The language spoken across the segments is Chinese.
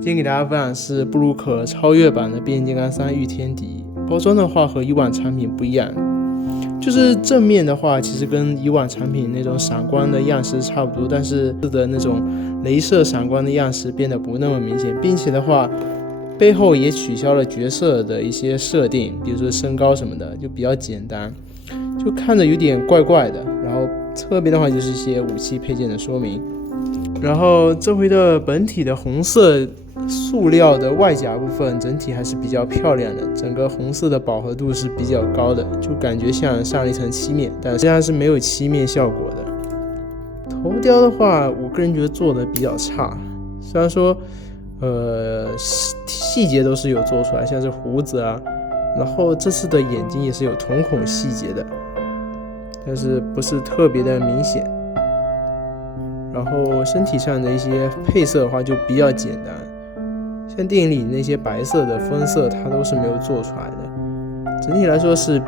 今天给大家分享是布鲁可超越版的变形金刚3御天敌。包装的话和以往产品不一样，就是正面的话其实跟以往产品那种闪光的样式差不多，但是的那种雷射闪光的样式变得不那么明显，并且的话背后也取消了角色的一些设定，比如说身高什么的就比较简单，就看着有点怪怪的。然后侧边的话就是一些武器配件的说明。然后这回的本体的红色塑料的外甲部分整体还是比较漂亮的，整个红色的饱和度是比较高的，就感觉像上了一层漆面，但实际上是没有漆面效果的。头雕的话我个人觉得做的比较差，虽然说细节都是有做出来，像是胡子啊，然后这次的眼睛也是有瞳孔细节的，但是不是特别的明显。然后身体上的一些配色的话就比较简单，像电影里那些白色的分色它都是没有做出来的，整体来说是比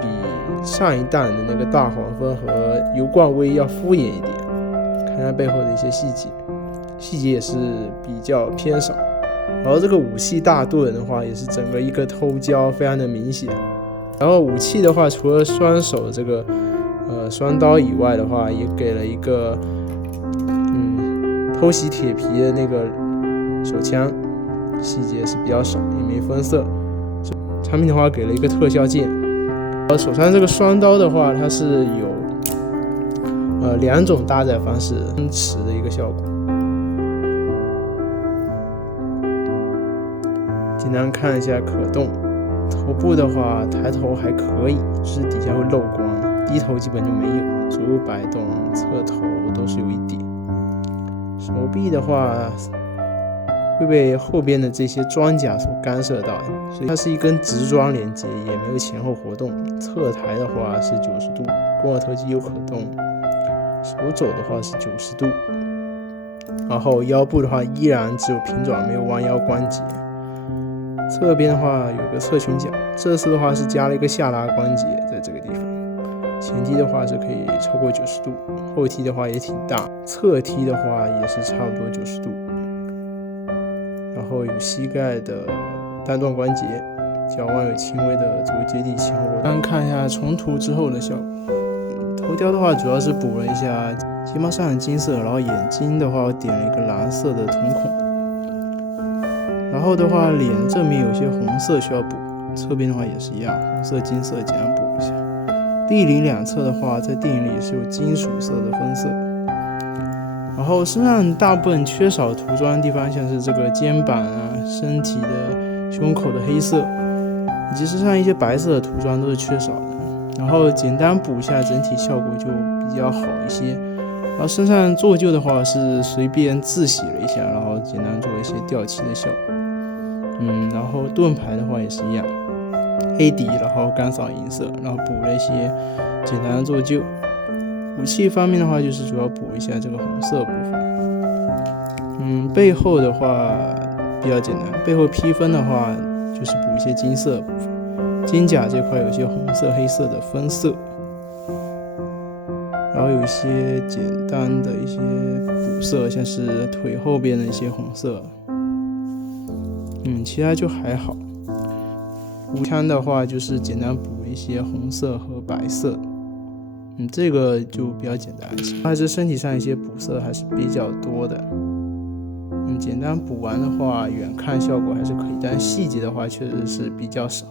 上一弹的那个大黄蜂和油罐威要敷衍一点，看它背后的一些细节也是比较偏少。然后这个武器大盾的话也是整个一个偷胶非常的明显。然后武器的话除了双手这个双刀以外的话，也给了一个偷袭铁皮的那个手枪，细节是比较少，也没分色。产品的话给了一个特效键。手上这个双刀的话它是有两种搭载方式分持的一个效果。简单看一下可动，头部的话抬头还可以，就是底下会漏光，低头基本就没有，左右摆动侧头都是有一点。手臂的话会被后边的这些装甲所干涉到，所以它是一根直装连接，也没有前后活动。侧抬的话是90度，肱二头肌有可动。手肘的话是90度，然后腰部的话依然只有平转，没有弯腰关节。侧边的话有个侧裙角，这次的话是加了一个下拉关节在这个地方。前踢的话是可以超过90度，后踢的话也挺大，侧踢的话也是差不多90度。然后有膝盖的单段关节，脚腕有轻微的左右接地前后活动。看一下重涂之后的效果。头雕的话主要是补了一下睫毛上的金色，然后眼睛的话我点了一个蓝色的瞳孔。然后的话脸正面有些红色需要补，侧边的话也是一样，红色金色简单补一下。立领两侧的话在电影里也是有金属色的分色。然后身上大部分缺少涂装的地方，像是这个肩膀啊、身体的胸口的黑色，以及身上一些白色的涂装都是缺少的。然后简单补一下，整体效果就比较好一些。然后身上做旧的话是随便自洗了一下，然后简单做一些掉漆的效果。然后盾牌的话也是一样，黑底然后干扫银色，然后补了一些简单的做旧。武器方面的话就是主要补一下这个红色部分。背后的话比较简单，背后披风的话就是补一些金色的部分，肩甲这块有一些红色黑色的分色，然后有一些简单的一些补色，像是腿后边的一些红色。其他就还好。武枪的话就是简单补一些红色和白色。这个就比较简单一些，还是身体上一些补色还是比较多的。简单补完的话，远看效果还是可以，但细节的话确实是比较少。